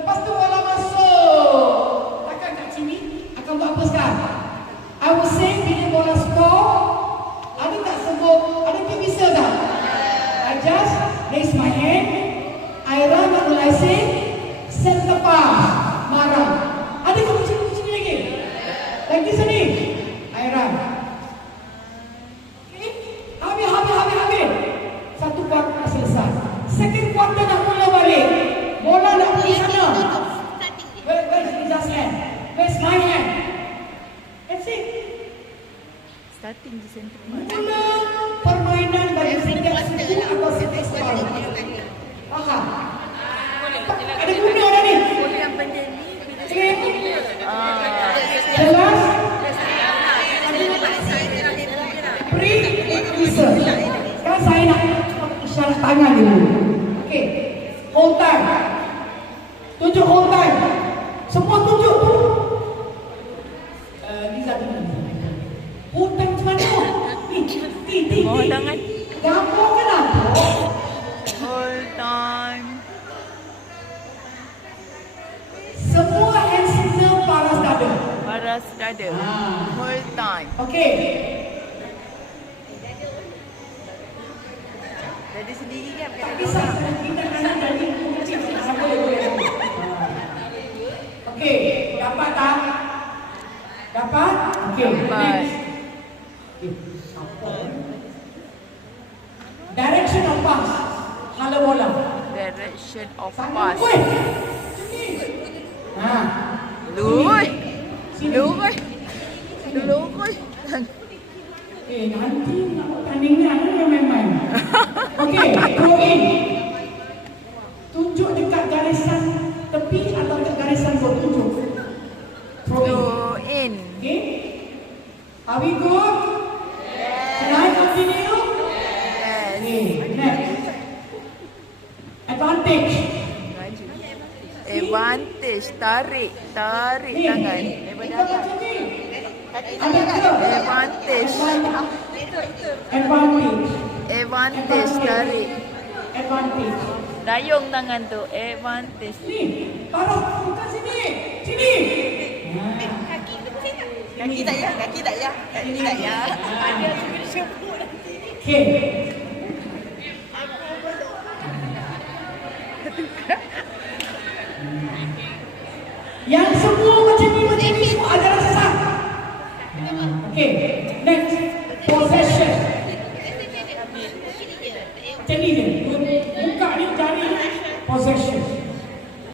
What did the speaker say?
Lepas tu bola masuk. Takkan kat sini akan buat apa sekarang? I will say bila bola score, ada tak sebut, ada ke bisa tak? I just raise my hand. I run and I say, set the pass. Marah. Ada ke kucing-kucing lagi? Lagi sini. I run. Okay? Habis. Satu kuarter selesai. Second quarter nak mula balik. Bola nak pergi sana. Where's Liza's hand? Where's my hand? That's it. Starting di center. Mula permainan bagi setiap suku atau setiap sekolah. Faham? Ada guna dah ni? Yang benda ni Okay. Jelas? Pre-user. Sekarang saya nak isyarat tangan dulu. Okay. Hold time. Tunjuk hold time. Semua tunjuk tu. Liza tunjuk. Hold time macam mana? Ni. Mohon tangan. Gambar kenapa? Hold time. Semua hand signal paras dada. Paras dada. Hold time. Okey. Dada sendiri kan? Tapi saya kita kanan tadi mungkin boleh. Okey, dapat tak? Dapat? Okey. Dapat. Direction of pass. Hala bola. Direction of pass. Sini. Ha. Lurus. Sini. Lurus. Lurus. Nanti nak tanding ni ada yang main-main. Okey, throw in. Tunjuk dekat garisan tepi atau dekat garisan gol, tunjuk. Throw in. Throw in. Okay. Are we good? Can I continue? Yes. Okay, next. Advantage. Advantage. Tarik Ni, tangan. ikut macam ni. Ada ke? Advantage. Advantage. Advantage. Tarik. Advantage. Dayung tangan tu. Advantage. Ni, parah bukan sini. Sini. Kaki tak ya? Kaki tak ya? Kaki tak ya? Ada sebut nanti. Okay. Yang semua